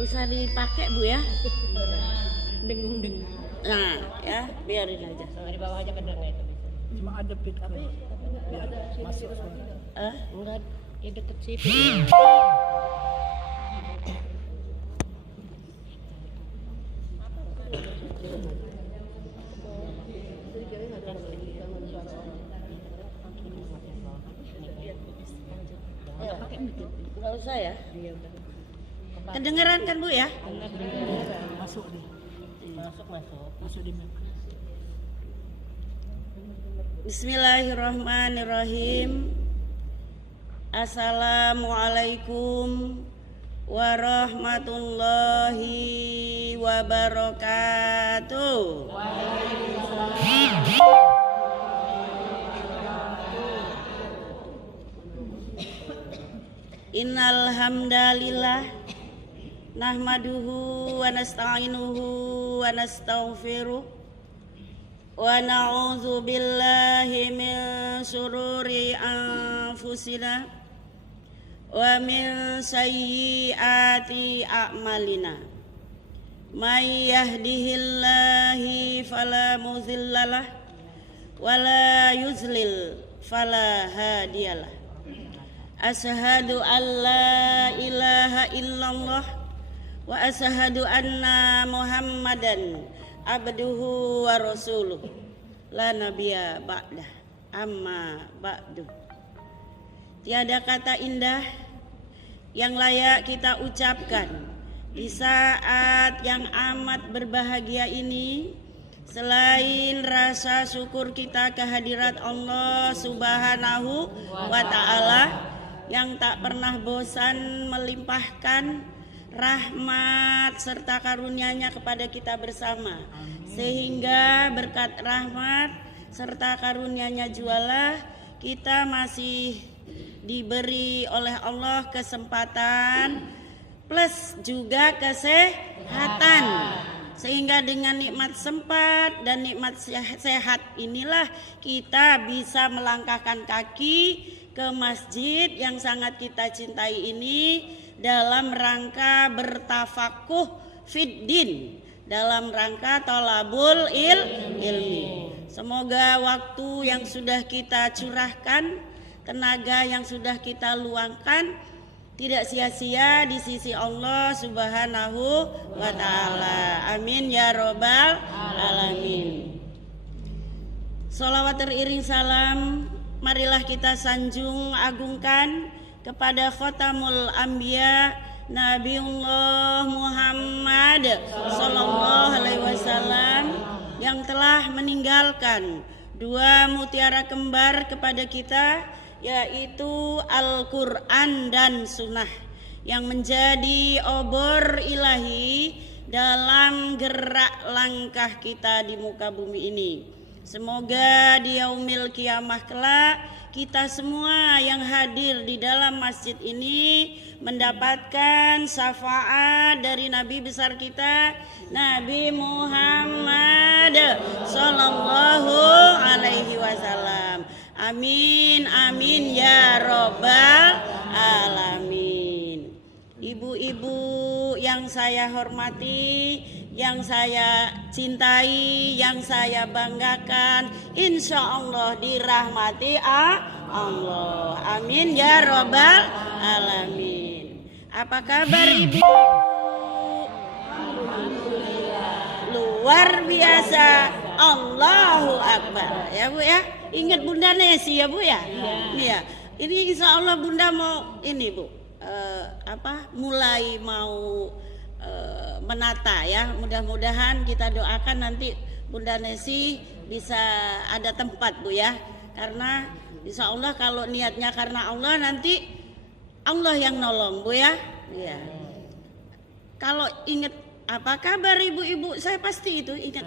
usah dipakai Bu ya. Dengung-dengung. Nah ya biarin aja. Di bawah aja kadangnya itu bisa. Cuma ada pit tapi biar masuk suara. Enggak, ya deket situ. Enggak usah ya. Kedengeran kan Bu ya? Masuk deh. Masuk di mic. Bismillahirrahmanirrahim. Assalamualaikum warahmatullahi wabarakatuh. Innal hamdalillah nahmaduhu wa nasta'inuhu wa nastaghfiruh wa na'udzu billahi min syururi anfusina wa min sayyiati a'malina. May yahdihillahu fala mudhillalah wa la yudhlil fala hadiyalah. Asyhadu an la ilaha illallah wa asyhadu anna Muhammadan abduhu wa rasuluh la nabiyya ba'dah amma ba'du. Tiada kata indah yang layak kita ucapkan di saat yang amat berbahagia ini selain rasa syukur kita kehadirat Allah Subhanahu wa ta'ala yang tak pernah bosan melimpahkan rahmat serta karunia-Nya kepada kita bersama. Sehingga berkat rahmat serta karunia-Nya jualah kita masih diberi oleh Allah kesempatan plus juga kesehatan. Sehingga dengan nikmat sempat dan nikmat sehat inilah kita bisa melangkahkan kaki ke masjid yang sangat kita cintai ini dalam rangka bertafakuh fiddin, dalam rangka tolabul ilmi. Semoga waktu yang sudah kita curahkan, tenaga yang sudah kita luangkan tidak sia-sia di sisi Allah Subhanahu wa ta'ala. Amin ya robbal alamin. Sholawat teriring salam marilah kita sanjung agungkan kepada Khatamul Anbiya Nabiullah Muhammad sallallahu alaihi wasallam yang telah meninggalkan dua mutiara kembar kepada kita, yaitu Al-Quran dan Sunnah yang menjadi obor ilahi dalam gerak langkah kita di muka bumi ini. Semoga di yaumil kiamah kelak kita semua yang hadir di dalam masjid ini mendapatkan syafaat dari Nabi besar kita Nabi Muhammad sallallahu alaihi wasallam. Amin amin ya robbal alamin. Ibu-ibu yang saya hormati, yang saya cintai, yang saya banggakan, insya Allah dirahmati Allah. Amin ya robbal alamin. Apa kabar ibu? Luar biasa. Allahu Akbar. Ya Bu ya. Ingat Bunda Nesi ya Bu ya. Iya. Ini insya Allah Bunda mau ini Bu. Mulai mau menata ya, mudah-mudahan kita doakan nanti Bunda Nesi bisa ada tempat Bu ya, karena insya Allah kalau niatnya karena Allah nanti Allah yang nolong Bu ya. Iya. Kalau ingat apa kabar ibu-ibu, saya pasti itu ingat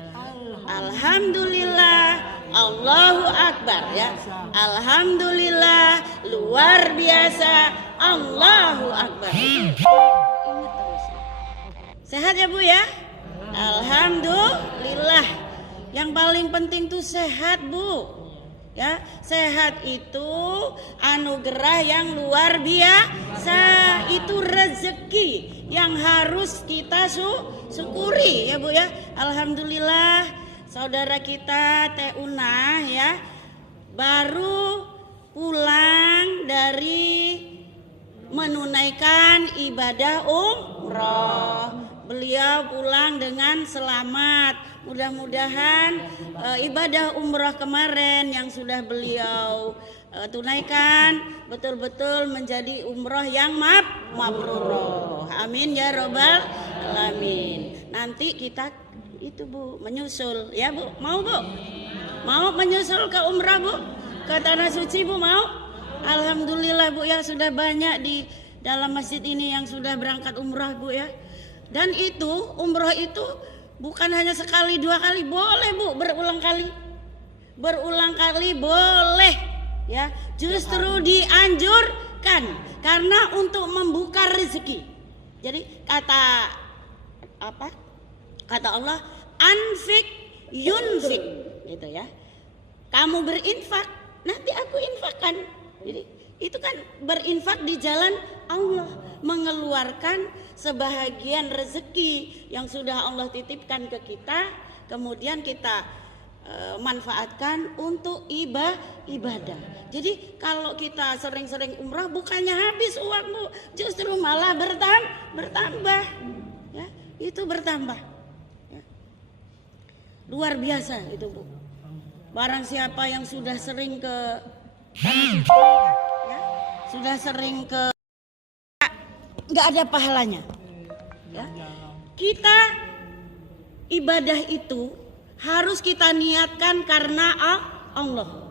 Alhamdulillah, Allahu Akbar ya. Alhamdulillah, luar biasa, Allahu Akbar. Ingat terus. Sehat ya Bu ya? Alhamdulillah. Yang paling penting tuh sehat Bu. Ya, sehat itu anugerah yang luar biasa, itu rezeki yang harus kita syukuri ya Bu ya. Alhamdulillah saudara kita Teh Unah ya baru pulang dari menunaikan ibadah umroh. Beliau pulang dengan selamat. Mudah-mudahan ibadah umroh kemarin yang sudah beliau tunaikan betul-betul menjadi umroh yang mabrur. Amin ya robbal alamin. Nanti kita itu Bu menyusul ya Bu. Mau Bu? Mau menyusul ke umrah Bu? Ke tanah suci Bu mau? Alhamdulillah Bu ya, sudah banyak di dalam masjid ini yang sudah berangkat umrah Bu ya. Dan itu umrah itu bukan hanya sekali dua kali, boleh Bu berulang kali. Berulang kali boleh ya. Justru dianjurkan karena untuk membuka rezeki. Jadi kata Allah, anfik yunfik gitu ya. Kamu berinfak, nanti aku infakkan. Jadi itu kan berinfak di jalan Allah, mengeluarkan sebahagian rezeki yang sudah Allah titipkan ke kita, kemudian kita manfaatkan untuk ibadah. Jadi kalau kita sering-sering umrah bukannya habis uang Bu, justru malah bertambah. Ya, itu bertambah. Ya. Luar biasa itu Bu. Barang siapa yang sudah sering ke ya, sudah sering ke nggak ada pahalanya ya. Kita ibadah itu harus kita niatkan karena Allah.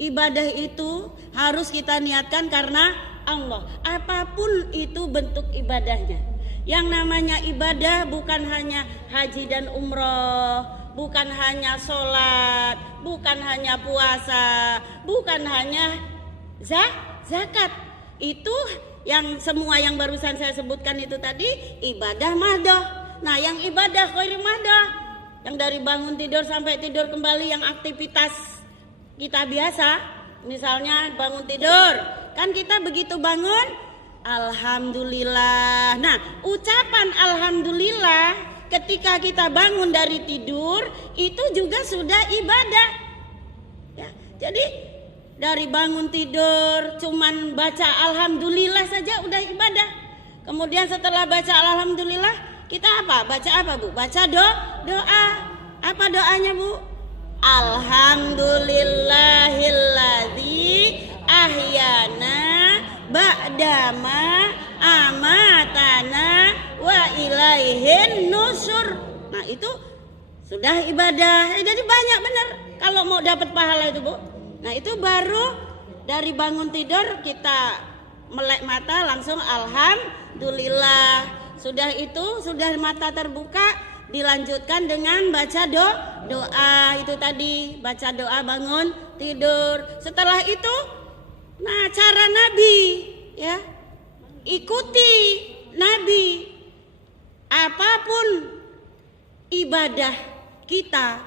Ibadah itu harus kita niatkan karena Allah. Apapun itu bentuk ibadahnya. Yang namanya ibadah bukan hanya haji dan umroh, bukan hanya sholat, bukan hanya puasa, bukan hanya zakat. Itu yang semua yang barusan saya sebutkan itu tadi ibadah mahdoh. Nah yang ibadah khairi mahdoh, yang dari bangun tidur sampai tidur kembali, yang aktivitas kita biasa, misalnya bangun tidur, kan kita begitu bangun alhamdulillah. Nah ucapan alhamdulillah ketika kita bangun dari tidur itu juga sudah ibadah ya. Jadi dari bangun tidur cuman baca alhamdulillah saja udah ibadah. Kemudian setelah baca alhamdulillah kita apa? Baca apa Bu? Baca doa. Apa doanya Bu? Alhamdulillahilladzi ahyana ba'dama amatana wa ilaihin nusur. Nah itu sudah ibadah. Jadi banyak benar kalau mau dapat pahala itu Bu. Nah itu baru dari bangun tidur kita melek mata langsung alhamdulillah. Sudah itu sudah mata terbuka dilanjutkan dengan baca doa itu tadi, baca doa bangun tidur. Setelah itu nah cara Nabi ya, ikuti Nabi. Apapun ibadah kita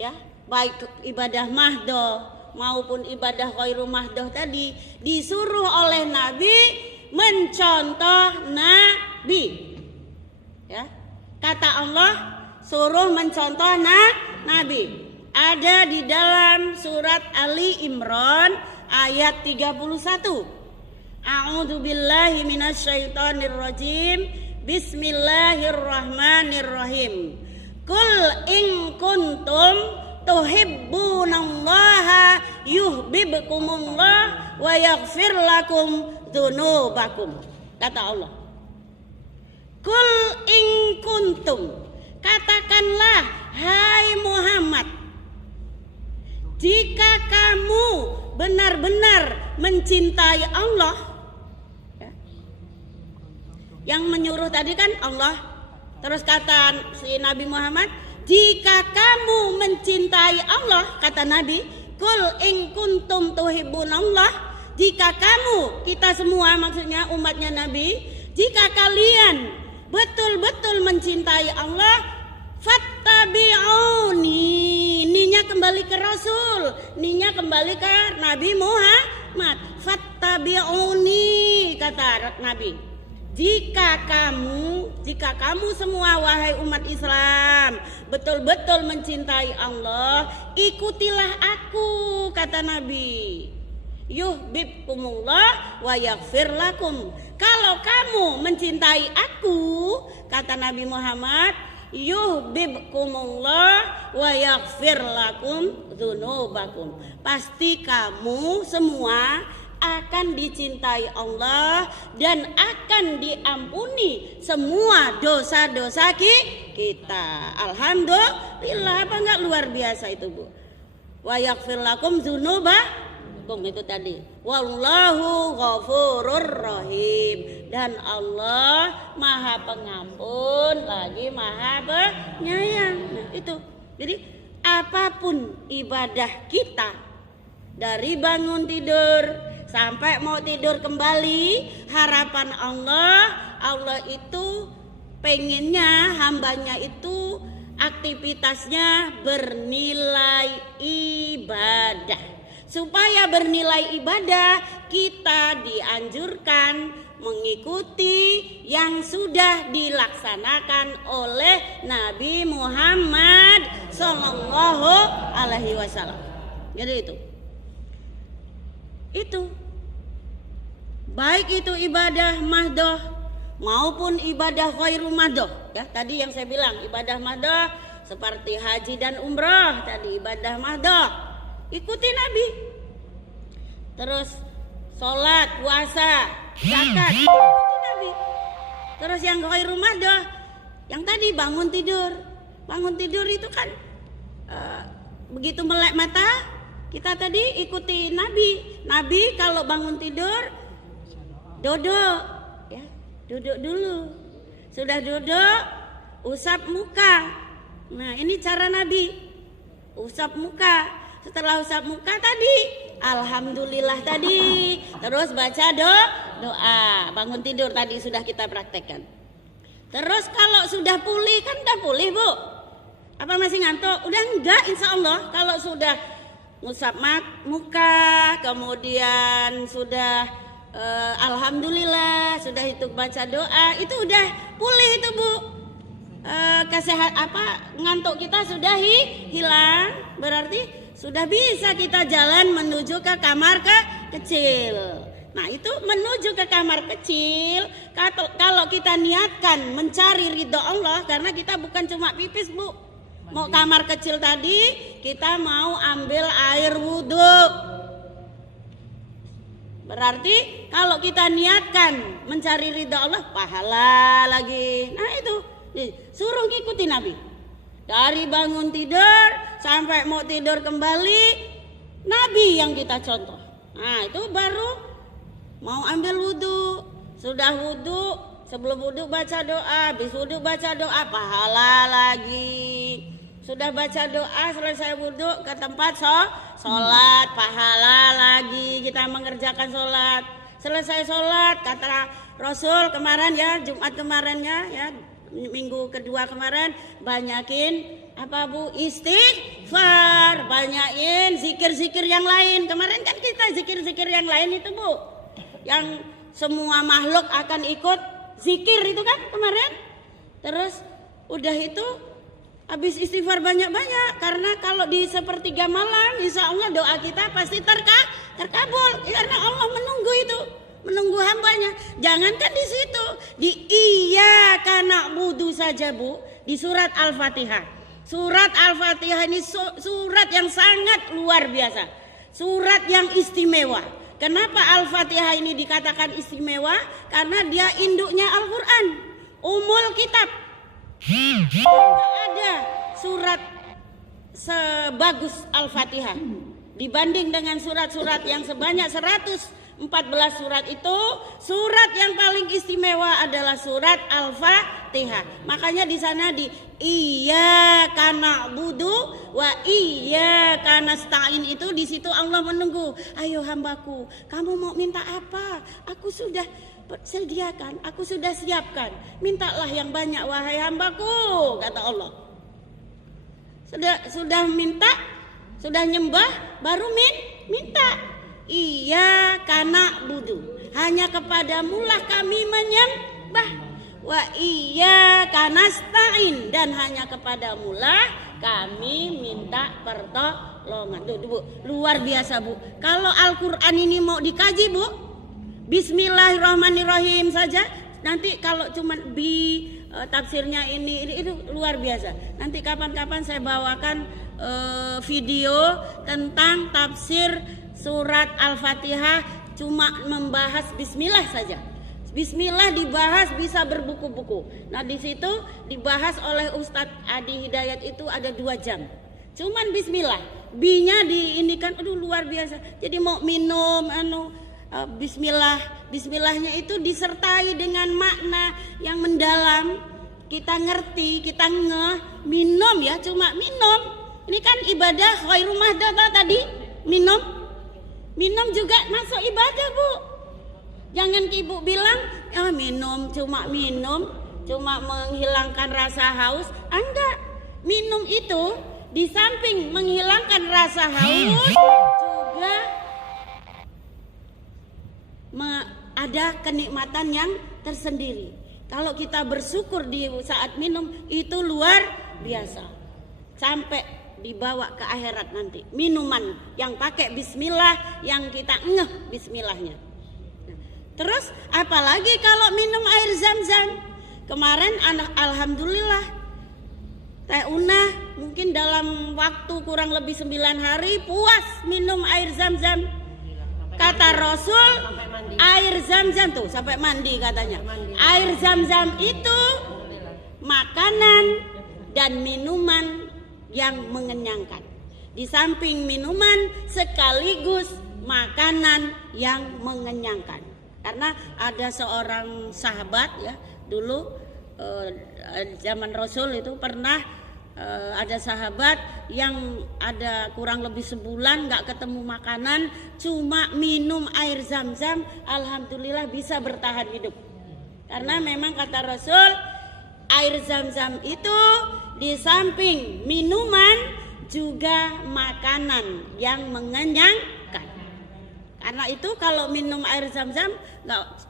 ya, baik ibadah mahdoh maupun ibadah khairu mahdoh tadi, disuruh oleh Nabi mencontoh Nabi ya. Kata Allah suruh mencontoh Nabi. Ada di dalam surat Ali Imran ayat 31. A'udzubillahi minasyaitonirrajim. Bismillahirrahmanirrahim. Qul in kuntum tuhibbunallaha yuhibbukumullah wa yaghfir lakum dzunubakum. Kata Allah. Qul in kuntum, katakanlah hai Muhammad, jika kamu benar-benar mencintai Allah ya. Yang menyuruh tadi kan Allah. Terus kata si Nabi Muhammad, jika kamu mencintai Allah, kata Nabi, qul in kuntum tuhibbunallah, jika kamu, kita semua maksudnya umatnya Nabi, jika kalian betul-betul mencintai Allah, fattabi'uni, Ninya kembali ke Rasul, ninya kembali ke Nabi Muhammad. Fattabi'uni, kata Nabi. Jika kamu semua wahai umat Islam betul-betul mencintai Allah, ikutilah aku, kata Nabi. Yuhibbukumullah wa yaghfir lakum. Kalau kamu mencintai aku, kata Nabi Muhammad, yuhibbukumullah wa yaghfir lakum dzunubakum. Pasti kamu semua akan dicintai Allah dan akan diampuni semua dosa-dosa kita. Alhamdulillah, apa enggak luar biasa itu, Bu? Wa yaghfir lakum dzunubakum, itu tadi. Wallahu ghafurur rahim, dan Allah Maha Pengampun lagi Maha Penyayang. Nah, itu. Jadi apapun ibadah kita, dari bangun tidur sampai mau tidur kembali, harapan Allah itu pengennya hambanya itu aktivitasnya bernilai ibadah. Supaya bernilai ibadah, kita dianjurkan mengikuti yang sudah dilaksanakan oleh Nabi Muhammad Sallallahu Alaihi Wasallam. Jadi itu baik itu ibadah mahdoh maupun ibadah ghairu mahdoh, ya tadi yang saya bilang ibadah mahdoh seperti haji dan umrah, tadi ibadah mahdoh ikuti Nabi. Terus sholat, puasa, zakat ikuti Nabi. Terus yang ghairu mahdoh, yang tadi bangun tidur itu kan begitu melek mata kita tadi ikuti Nabi. Nabi kalau bangun tidur duduk, ya, duduk dulu. Sudah duduk, usap muka. Nah, ini cara Nabi. Usap muka. Setelah usap muka tadi, alhamdulillah tadi. Terus baca doa. Bangun tidur tadi sudah kita praktekkan. Terus kalau sudah pulih, kan udah pulih, Bu. Apa masih ngantuk? Udah enggak, insya Allah. Kalau sudah ngusap muka, kemudian sudah alhamdulillah, sudah itu baca doa, itu udah pulih itu, Bu. Ngantuk kita sudah hilang, berarti sudah bisa kita jalan menuju ke kamar kecil. Nah, itu menuju ke kamar kecil, kalau kita niatkan mencari ridho Allah, karena kita bukan cuma pipis, Bu. Mau kamar kecil tadi, kita mau ambil air wudhu. Berarti kalau kita niatkan mencari ridha Allah, pahala lagi. Nah itu, suruh ikuti Nabi. Dari bangun tidur sampai mau tidur kembali, Nabi yang kita contoh. Nah itu baru mau ambil wudhu. Sudah wudhu, sebelum wudhu baca doa, habis wudhu baca doa, pahala lagi. Sudah baca doa, selesai wudhu ke tempat sholat, pahala lagi kita mengerjakan sholat. Selesai sholat, kata Rasul kemarin ya, Jumat kemarinnya ya, minggu kedua kemarin, banyakin apa, Bu? Istighfar, banyakin zikir-zikir yang lain. Kemarin kan kita zikir-zikir yang lain itu, Bu, yang semua makhluk akan ikut zikir itu kan kemarin. Terus udah itu habis istighfar banyak-banyak, karena kalau di sepertiga malam insya Allah doa kita pasti terkabul, karena Allah menunggu itu, menunggu hambanya. Jangankan di situ, di iyyaka na'budu saja, Bu, di surat Al-Fatihah. Surat Al-Fatihah ini surat yang sangat luar biasa, surat yang istimewa. Kenapa Al-Fatihah ini dikatakan istimewa? Karena dia induknya Al-Quran, umul kitab. Tidak ada surat sebagus Al-Fatihah. Dibanding dengan surat-surat yang sebanyak 114 surat itu, surat yang paling istimewa adalah surat Al-Fatihah. Makanya di sana di iyyaka na'budu wa iyyaka nasta'in itu, di situ Allah menunggu. Ayo hambaku, kamu mau minta apa? Aku sudah sediakan, aku sudah siapkan. Mintalah yang banyak wahai hambaku, kata Allah. Sudah minta, Sudah nyembah baru minta. Iya kana budu. Hanya kepadamulah kami menyembah. Wa iya kanastain, dan hanya kepadamulah kami minta pertolongan. Tuh, Bu, luar biasa, Bu. Kalau Al-Qur'an ini mau dikaji, Bu, Bismillahirrahmanirrahim saja. Nanti kalau cuma tafsirnya ini itu luar biasa. Nanti kapan-kapan saya bawakan video tentang tafsir surat Al-Fatihah, cuma membahas bismillah saja. Bismillah dibahas bisa berbuku-buku. Nah, di situ dibahas oleh Ustadz Adi Hidayat itu ada 2 jam. Cuman bismillah. B-nya diinikan, aduh luar biasa. Jadi mau minum bismillahnya itu disertai dengan makna yang mendalam. Kita ngerti, kita minum ya, cuma minum. Ini kan ibadah khairul mahdah tadi, minum juga masuk ibadah, Bu. Jangan Ibu bilang minum, cuma menghilangkan rasa haus. Enggak, minum itu di samping menghilangkan rasa haus juga ada kenikmatan yang tersendiri. Kalau kita bersyukur di saat minum itu luar biasa. Sampai dibawa ke akhirat nanti. Minuman yang pakai bismillah, yang kita bismillahnya. Terus apalagi kalau minum air zam-zam. Kemarin alhamdulillah Teh Una mungkin dalam waktu kurang lebih 9 hari puas minum air zam-zam. Kata Rasul, air zam-zam tuh sampai mandi katanya. Air zam-zam itu makanan dan minuman yang mengenyangkan. Di samping minuman sekaligus makanan yang mengenyangkan. Karena ada seorang sahabat ya, dulu zaman Rasul itu pernah ada sahabat yang ada kurang lebih sebulan nggak ketemu makanan, cuma minum air zam-zam, alhamdulillah bisa bertahan hidup. Karena memang kata Rasul, air zam-zam itu di samping minuman juga makanan yang mengenyangkan. Karena itu kalau minum air zam-zam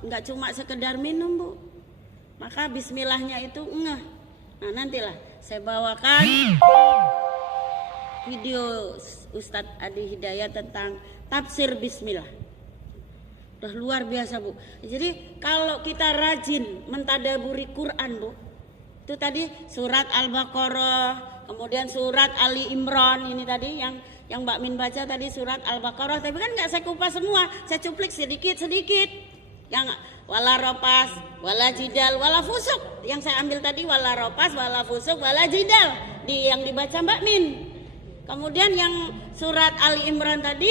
nggak cuma sekedar minum, Bu. Maka bismillahnya itu Nah, nantilah saya bawakan video Ustadz Adi Hidayat tentang tafsir bismillah. Udah luar biasa, Bu. Jadi kalau kita rajin mentadaburi Quran, Bu, itu tadi surat Al-Baqarah, kemudian surat Ali Imran, ini tadi yang Mbak Min baca tadi surat Al-Baqarah, tapi kan nggak saya kupas semua, saya cuplik sedikit-sedikit. Yang wala ropas, wala jidal, wala fusuk, yang saya ambil tadi wala ropas, wala fusuk, wala jidal, yang dibaca Mbak Min. Kemudian yang surat Ali Imran tadi,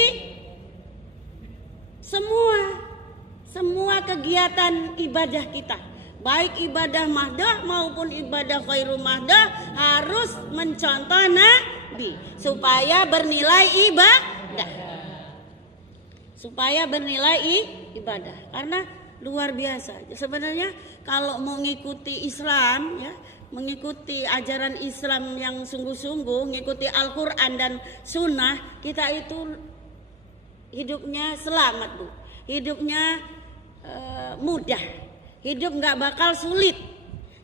semua kegiatan ibadah kita, baik ibadah mahdah maupun ibadah khairul mahdah, harus mencontoh Nabi supaya bernilai ibadah. Karena luar biasa. Sebenarnya kalau mau mengikuti Islam ya, mengikuti ajaran Islam yang sungguh-sungguh, mengikuti Al-Qur'an dan Sunnah, kita itu hidupnya selamat, Bu. Hidupnya mudah. Hidup nggak bakal sulit.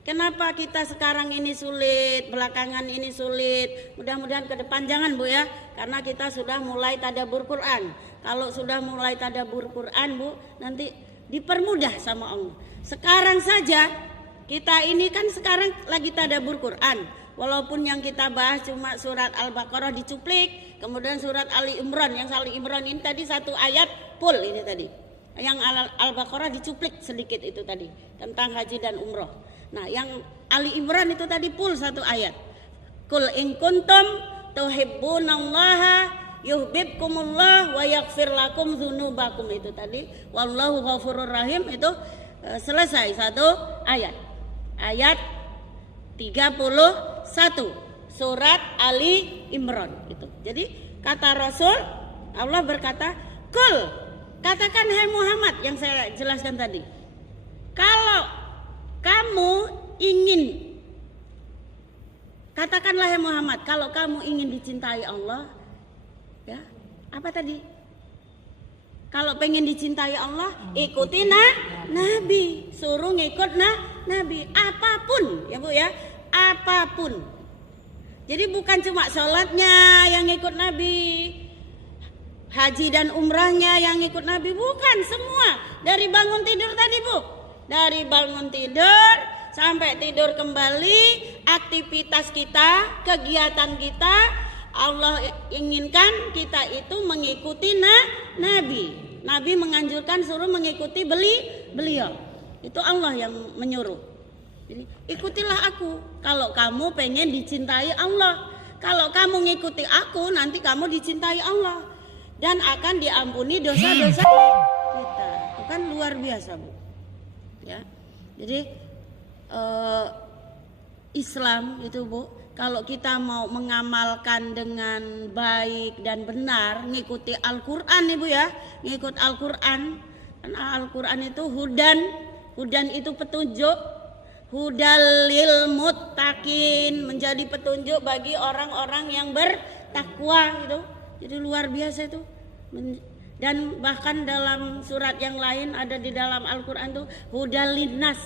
Kenapa kita sekarang ini sulit, belakangan ini sulit? Mudah-mudahan ke depan jangan, Bu ya, karena kita sudah mulai tadabbur Quran. Kalau sudah mulai tadabbur Quran, Bu, nanti dipermudah sama Allah. Sekarang saja kita ini kan sekarang lagi tadabbur Quran. Walaupun yang kita bahas cuma surat Al-Baqarah dicuplik, kemudian surat Ali Imran. Yang Ali Imran ini tadi 1 ayat full ini tadi. Yang Al-Baqarah dicuplik sedikit itu tadi tentang haji dan umroh. Nah, yang Ali Imran itu tadi full 1 ayat. Qul in kuntum tuhibbunallaha yuhibbukumullah wa yaghfir lakum dzunubakum, itu tadi. Wallahu ghafurur rahim, itu selesai 1 ayat. Ayat 31 surat Ali Imran itu. Jadi kata Rasul, Allah berkata, "Qul," katakan hai Muhammad, yang saya jelaskan tadi. Kalau kamu ingin, katakanlah hai Muhammad, kalau kamu ingin dicintai Allah, Ya, apa tadi? Kalau pengen dicintai Allah, ikuti Nabi. Suruh ngikut Nabi. Apapun, ya Bu ya. Apapun. Jadi bukan cuma sholatnya yang ngikut Nabi. Haji dan umrahnya yang ngikut Nabi. Bukan, semua. Dari bangun tidur tadi Bu. Dari bangun tidur sampai tidur kembali. Aktivitas kita, kegiatan kita, Allah inginkan kita itu mengikuti Nabi. Nabi menganjurkan suruh mengikuti beliau. Itu Allah yang menyuruh. Jadi ikutilah aku. Kalau kamu pengen dicintai Allah. Kalau kamu ngikuti aku, nanti kamu dicintai Allah. Dan akan diampuni dosa-dosa kita. Itu kan luar biasa Bu. Ya. Jadi Islam itu Bu, kalau kita mau mengamalkan dengan baik dan benar, ngikuti Al-Quran Ibu ya, ngikut Al-Quran. Karena Al-Quran itu hudan itu petunjuk, hudalil muttaqin, menjadi petunjuk bagi orang-orang yang bertakwa gitu. Jadi luar biasa itu. Dan bahkan dalam surat yang lain ada di dalam Al-Quran itu hudalinas.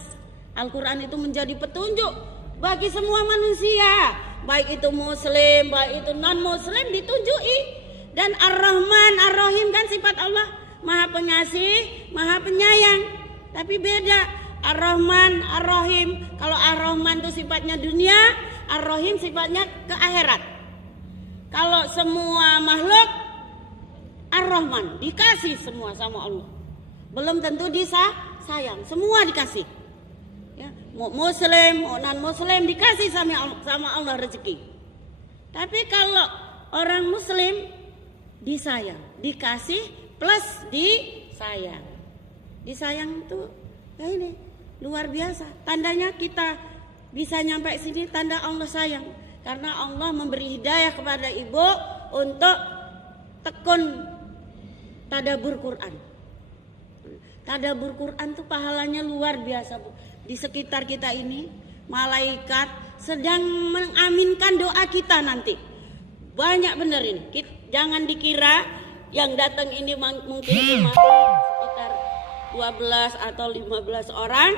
Al-Quran itu menjadi petunjuk bagi semua manusia, baik itu muslim, baik itu non muslim, ditunjuki. Dan Ar-Rahman, Ar-Rahim kan sifat Allah, Maha Pengasih, Maha Penyayang. Tapi beda Ar-Rahman, Ar-Rahim. Kalau Ar-Rahman itu sifatnya dunia, Ar-Rahim sifatnya ke akhirat. Kalau semua makhluk Ar-Rahman dikasih semua sama Allah. Belum tentu disayang, semua dikasih. Ya, mau muslim, mau non muslim dikasih sama Allah rezeki. Tapi kalau orang muslim disayang, dikasih plus disayang. Disayang itu ya ini luar biasa. Tandanya kita bisa nyampe sini tanda Allah sayang. Karena Allah memberi hidayah kepada ibu untuk tekun tadabbur Quran. Tadabbur Quran itu pahalanya luar biasa Bu. Di sekitar kita ini malaikat sedang mengaminkan doa kita nanti. Banyak benar ini. Jangan dikira yang datang ini mungkin cuma sekitar 12 atau 15 orang.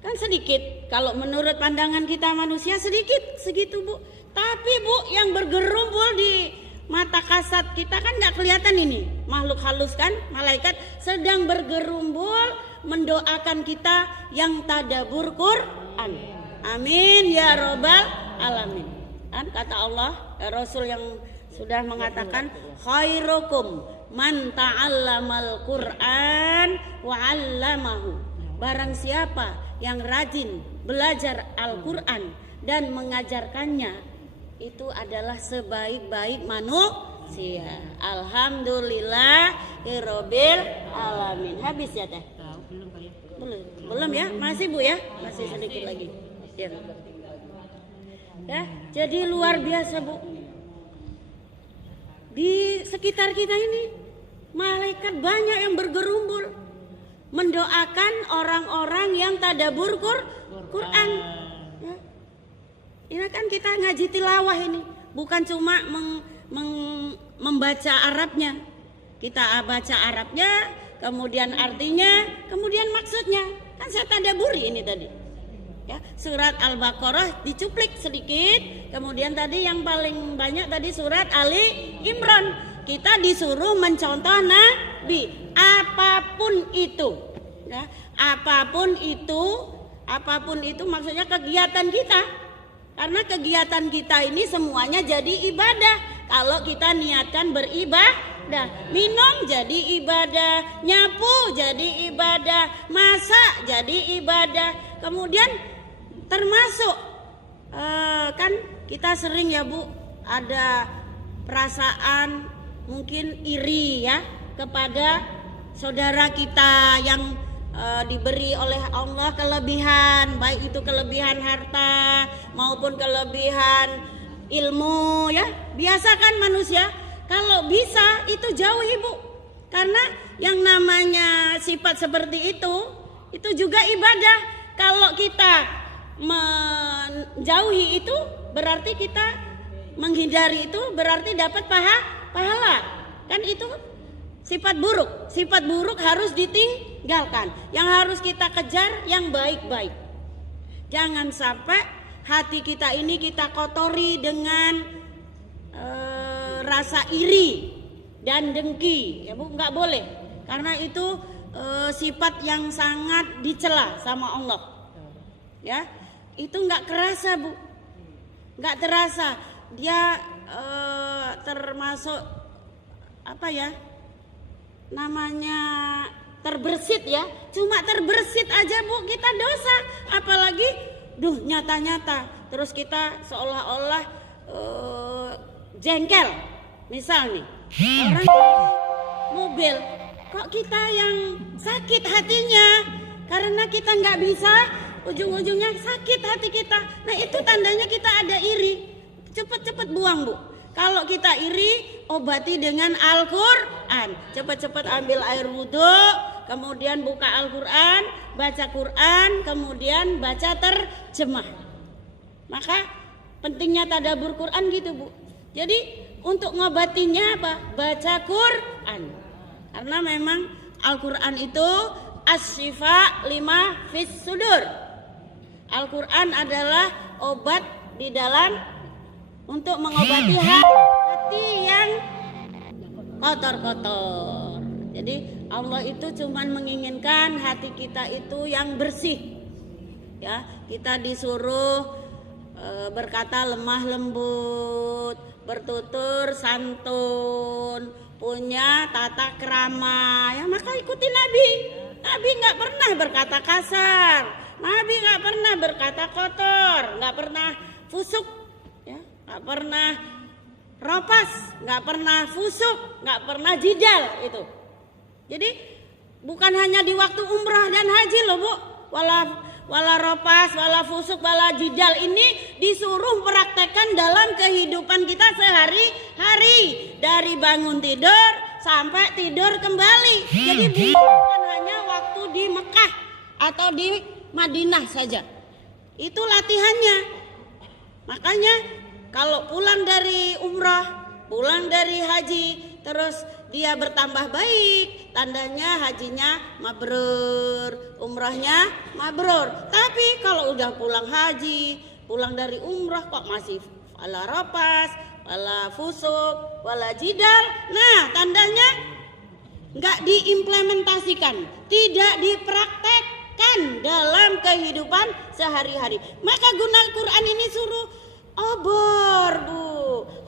Kan sedikit. Kalau menurut pandangan kita manusia sedikit segitu Bu. Tapi Bu yang bergerumpul di mata kasat kita kan nggak kelihatan ini. Makhluk halus kan, malaikat sedang bergerumpul mendoakan kita yang tadabbur Quran. Amin ya robbal alamin. Kan kata Allah, Rasul yang sudah mengatakan khairukum man ta'allamal Quran wa 'allamahu. Barang siapa yang rajin belajar Al-Quran dan mengajarkannya, itu adalah sebaik-baik manusia. Alhamdulillahirabbil alamin. Habis ya Teh? Belum kali. Belum ya? Masih Bu ya? Masih sedikit lagi. Ya. Ya, jadi luar biasa Bu. Di sekitar kita ini malaikat banyak yang bergerumpul mendoakan orang-orang yang tadabbur Quran. Ya. Ini kan kita ngaji tilawah ini, bukan cuma membaca Arabnya. Kita baca Arabnya, kemudian artinya, kemudian maksudnya. Kan saya tadabburi ini tadi. Ya, surat Al-Baqarah dicuplik sedikit, kemudian tadi yang paling banyak tadi surat Ali Imran. Kita disuruh mencontoh Nabi, apapun itu, ya, apapun itu maksudnya kegiatan kita, karena kegiatan kita ini semuanya jadi ibadah. Kalau kita niatkan beribadah, minum jadi ibadah, nyapu jadi ibadah, masak jadi ibadah, kemudian termasuk kan kita sering ya Bu ada perasaan mungkin iri ya kepada saudara kita yang diberi oleh Allah kelebihan, baik itu kelebihan harta maupun kelebihan ilmu ya. Biasa kan manusia kalau bisa itu jauhi Bu, karena yang namanya sifat seperti itu juga ibadah. Kalau kita menjauhi itu berarti kita menghindari itu berarti dapat pahala. Kan itu sifat buruk. Sifat buruk harus ditinggalkan. Yang harus kita kejar yang baik-baik. Jangan sampai hati kita ini kita kotori dengan rasa iri dan dengki, ya Bu, nggak boleh, karena itu sifat yang sangat dicela sama Allah, ya. Itu nggak kerasa Bu, nggak terasa, dia termasuk apa ya namanya, terbersit ya, cuma terbersit aja Bu kita dosa, apalagi nyata-nyata terus kita seolah-olah jengkel. Misal nih, orang mobil, kok kita yang sakit hatinya karena kita nggak bisa, ujung-ujungnya sakit hati kita. Nah itu tandanya kita ada iri. Cepet-cepet buang Bu. Kalau kita iri, obati dengan Al-Quran. Cepet-cepet ambil air wudhu, kemudian buka Al-Quran, baca Quran, kemudian baca terjemah. Maka pentingnya tadabbur Quran gitu Bu. Jadi untuk ngobatinya apa? Baca Quran. Karena memang Al-Quran itu as-syifa lima fis sudur. Al-Quran adalah obat di dalam untuk mengobati hati yang kotor-kotor. Jadi Allah itu cuman menginginkan hati kita itu yang bersih. Ya, kita disuruh berkata lemah lembut, bertutur santun, punya tata krama, ya maka ikuti Nabi. Nabi nggak pernah berkata kasar, Nabi nggak pernah berkata kotor, nggak pernah fusuk, ya, nggak pernah ropas, nggak pernah fusuk, nggak pernah jidal itu. Jadi bukan hanya di waktu umrah dan haji loh Bu, wala ropas, wala fusuk, wala jidal ini disuruh praktekkan dalam kehidupan kita sehari-hari, dari bangun tidur sampai tidur kembali. Jadi bukan hanya waktu di Mekah atau di Madinah saja, itu latihannya. Makanya kalau pulang dari umrah, pulang dari haji, terus dia bertambah baik, tandanya hajinya mabrur, umrahnya mabrur. Tapi kalau udah pulang haji, pulang dari umrah kok masih wala ropas, wala fusuk, wala jidal, nah tandanya nggak diimplementasikan, tidak dipraktekkan dalam kehidupan sehari-hari. Maka guna Quran ini suruh obor Bu,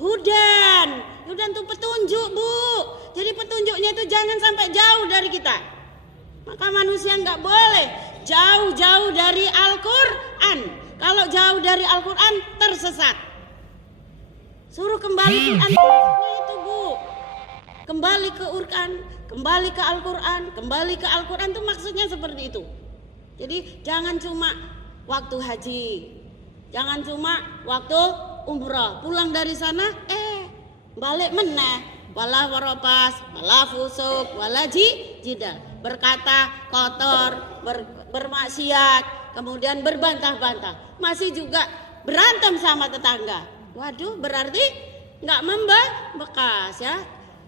hudan itu petunjuk Bu. Jadi petunjuknya itu jangan sampai jauh dari kita. Maka manusia nggak boleh jauh-jauh dari Al-Quran. Kalau jauh dari Al-Quran tersesat. Suruh kembali ke Quran itu Bu. Kembali ke Quran, kembali ke Al-Quran, kembali ke Al-Quran itu maksudnya seperti itu. Jadi jangan cuma waktu haji, jangan cuma waktu umrah, pulang dari sana balik meneh. Wala waropas, wala fusuk, wala jidal, berkata kotor, bermaksiat, kemudian berbantah-bantah, masih juga berantem sama tetangga. Waduh, berarti nggak membekas ya.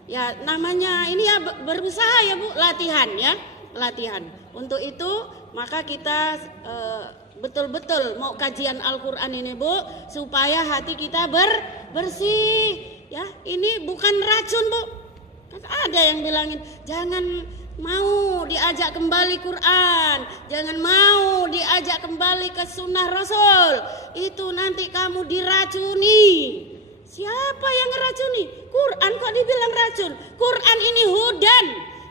Ya namanya ini ya berusaha ya Bu, latihan ya, latihan. Untuk itu maka kita betul-betul mau kajian Al-Quran ini Bu, supaya hati kita bersih. Ya, ini bukan racun Bu. Kan ada yang bilangin jangan mau diajak kembali Quran, jangan mau diajak kembali ke sunnah Rasul. Itu nanti kamu diracuni. Siapa yang ngeracuni? Quran kok dibilang racun? Quran ini hudan,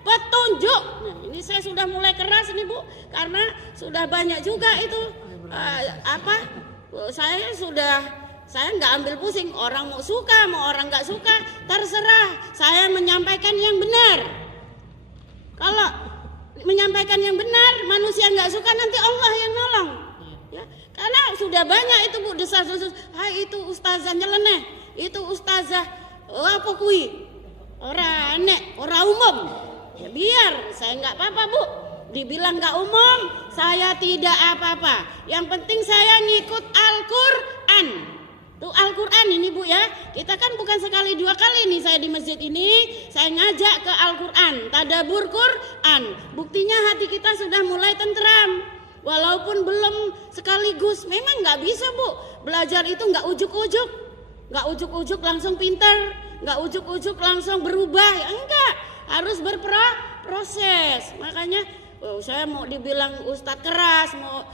petunjuk. Nah, ini saya sudah mulai keras nih Bu, karena sudah banyak juga itu saya nggak ambil pusing, orang mau suka, mau orang nggak suka, terserah. Saya menyampaikan yang benar. Kalau menyampaikan yang benar, manusia nggak suka, nanti Allah yang nolong. Ya, karena sudah banyak itu Bu desas-desus. Hai itu ustazah nyeleneh, itu ustazah apa kui, orang nek, orang umum. Ya biar, saya nggak apa-apa Bu. Dibilang nggak umum, saya tidak apa-apa. Yang penting saya ngikut Al-Quran. Tuh Al-Quran ini Bu ya. Kita kan bukan sekali dua kali nih saya di masjid ini, saya ngajak ke Al-Quran, tadabur Quran. Buktinya hati kita sudah mulai tentram. Walaupun belum sekaligus, memang nggak bisa Bu. Belajar itu nggak ujuk-ujuk, nggak ujuk-ujuk langsung pintar, nggak ujuk-ujuk langsung berubah, ya enggak. Harus berproses. Makanya saya mau dibilang ustadz keras, mau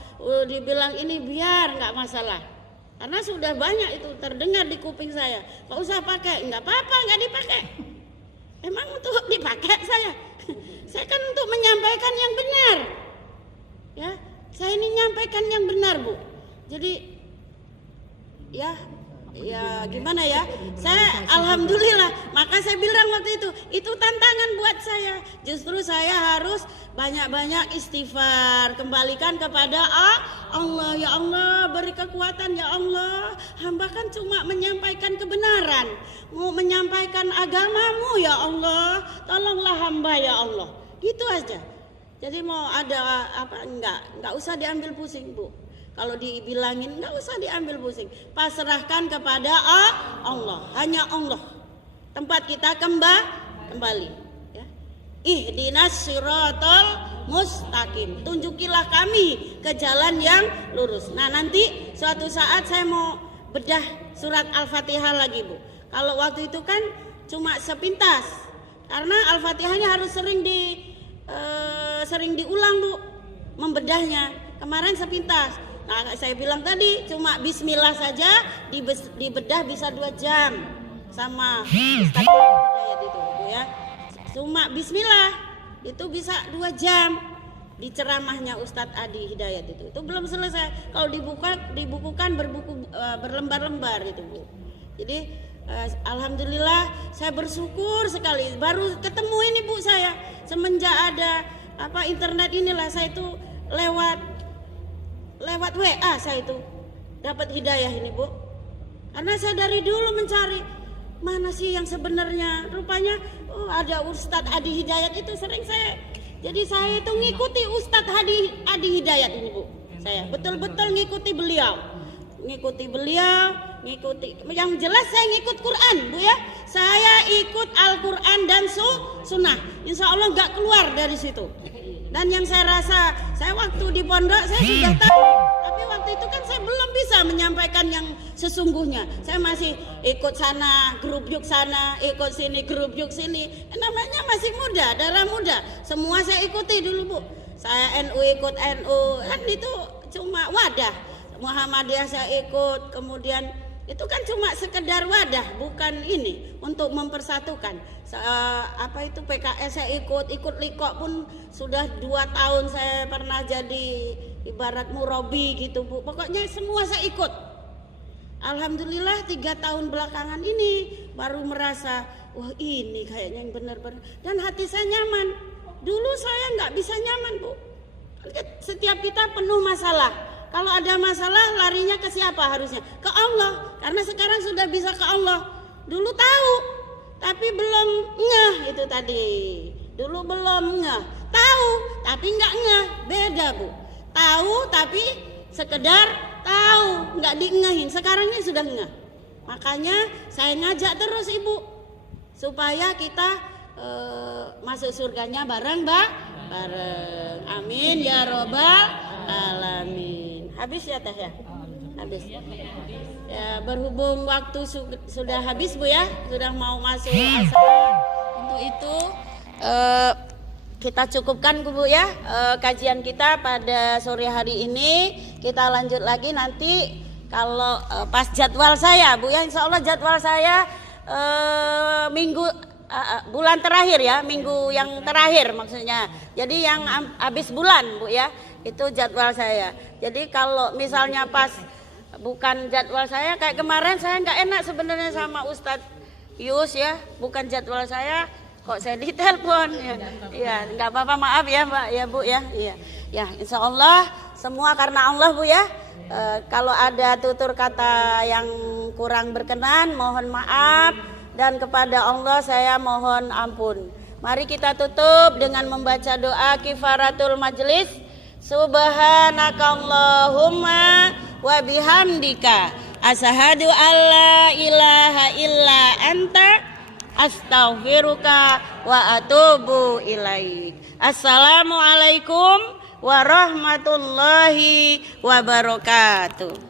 dibilang ini biar nggak masalah. Karena sudah banyak itu terdengar di kuping saya. Nggak usah pakai, nggak apa-apa, nggak dipakai. Emang untuk dipakai saya? Saya kan untuk menyampaikan yang benar. Ya, saya ini menyampaikan yang benar Bu. Jadi ya gimana ya, saya alhamdulillah, maka saya bilang waktu itu tantangan buat saya. Justru saya harus banyak-banyak istighfar, kembalikan kepada Allah. Ya Allah, beri kekuatan ya Allah, hamba kan cuma menyampaikan kebenaran, mau menyampaikan agamamu ya Allah, tolonglah hamba ya Allah, gitu aja. Jadi mau ada apa, enggak usah diambil pusing Bu. Kalau dibilangin nggak usah diambil pusing, pasrahkan kepada Allah, hanya Allah tempat kita kembali. Ya. Ihdinas siratal mustaqim, tunjukilah kami ke jalan yang lurus. Nah nanti suatu saat saya mau bedah surat Al-Fatihah lagi Bu. Kalau waktu itu kan cuma sepintas, karena Al-Fatihahnya harus sering diulang Bu, membedahnya. Kemarin sepintas. Nah, saya bilang tadi cuma bismillah saja dibedah bisa 2 jam sama Ustadz Hidayat itu ya. Cuma bismillah itu bisa 2 jam di ceramahnya Ustadz Adi Hidayat itu belum selesai. Kalau dibukukan berlembar-lembar itu Bu. Jadi alhamdulillah saya bersyukur sekali baru ketemu ini Bu saya semenjak ada internet inilah saya itu lewat WA saya itu dapat hidayah ini Bu. Karena saya dari dulu mencari mana sih yang sebenarnya. Rupanya ada Ustadz Adi Hidayat itu sering saya. Jadi saya itu ngikuti Ustadz Adi Hidayat ini Bu. Saya betul-betul ngikuti beliau. Yang jelas saya ngikut Quran Bu ya. Saya ikut Al-Quran dan Sunnah. Insya Allah nggak keluar dari situ. Dan yang saya rasa, saya waktu di pondok saya sudah tahu, tapi waktu itu kan saya belum bisa menyampaikan yang sesungguhnya. Saya masih ikut sana, grup yuk sana, ikut sini, grup yuk sini. Namanya masih muda, darah muda. Semua saya ikuti dulu Bu. Saya NU ikut NU, kan itu cuma wadah. Muhammadiyah saya ikut, kemudian itu kan cuma sekedar wadah, bukan ini untuk mempersatukan. PKS saya ikut Likok pun sudah 2 tahun saya pernah jadi ibarat murabi gitu Bu. Pokoknya semua saya ikut. Alhamdulillah 3 tahun belakangan ini baru merasa wah ini kayaknya yang benar-benar dan hati saya nyaman. Dulu saya nggak bisa nyaman Bu. Setiap kita penuh masalah. Kalau ada masalah larinya ke siapa harusnya? Ke Allah. Karena sekarang sudah bisa ke Allah. Dulu tahu, tapi belum ngeh itu tadi. Dulu belum ngeh. Tahu, tapi nggak ngeh. Beda Bu. Tahu tapi sekedar tahu, nggak diengehin. Sekarang ini sudah ngeh. Makanya saya ngajak terus Ibu supaya kita masuk surganya bareng. Amin ya robbal alamin. Habis ya Teh ya? Habis. Ya, berhubung waktu sudah habis Bu ya, sudah mau masuk asar. Untuk itu kita cukupkan Bu ya kajian kita pada sore hari ini. Kita lanjut lagi nanti kalau pas jadwal saya Bu ya, insya Allah jadwal saya bulan terakhir ya, minggu yang terakhir maksudnya. Jadi yang habis bulan Bu ya, itu jadwal saya. Jadi kalau misalnya pas bukan jadwal saya kayak kemarin saya nggak enak sebenarnya sama Ustadz Yus ya, bukan jadwal saya kok saya ditelepon ya. Iya, nggak apa-apa, maaf ya Mbak ya Bu ya. Iya. Ya, insya Allah semua karena Allah Bu ya. Kalau ada tutur kata yang kurang berkenan mohon maaf dan kepada Allah saya mohon ampun. Mari kita tutup dengan membaca doa kifaratul majlis. Subhanakallahumma wa bihamdika Asyhadu alla ilaha illa anta astaghfiruka wa atubu ilaik. Assalamualaikum warahmatullahi wabarakatuh.